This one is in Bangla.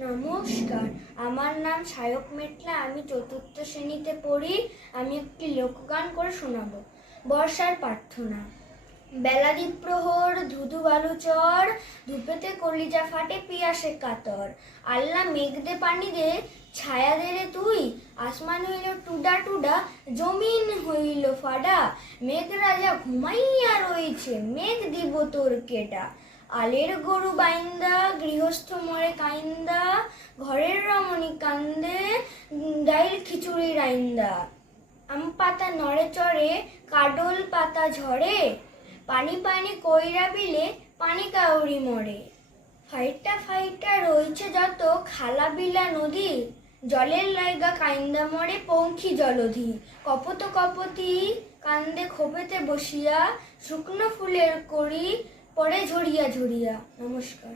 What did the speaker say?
নমস্কার, আমার নাম সায়ক মেটলা। আমি চতুর্থ শ্রেণীতে পড়ি। আমি একটি লোকগান করে শোনাবো। বর্ষার প্রার্থনা। বেলা দ্বীপ্রহর, ধুধু বালুচর, ধূপেতে কলিজা ফাটে, পিয়াসে কাতর। আল্লাহ মেঘ দে পানি দে, ছায়া দে রে তুই। আসমান হইল টুডা টুডা, জমিন হইল ফাডা। মেঘ রাজা ঘুমাইয়া রইছে, মেঘ দিব তোর কেডা। আলের গরু বাইন্দা, গৃহস্থ মরে কাইন্দা। ঘরের রমণী কান্দে, ডাইল খিচুড়ি রাইন্দা। আম পাতা নড়ে চড়ে, কাডল পাতা ঝরে। পানি পানি কইরা বিলে, পানি কাউরি মরে। ফাইটা ফাইটা রইছে যত খালা বিলা নদী। জলের লাইগা কাইন্দা মরে পঙ্খী জলধি। কপত কপতি কান্দে খোপেতে বসিয়া, শুকনো ফুলের কড়ি পড়ে ঝরিয়া ঝরিয়া। নমস্কার।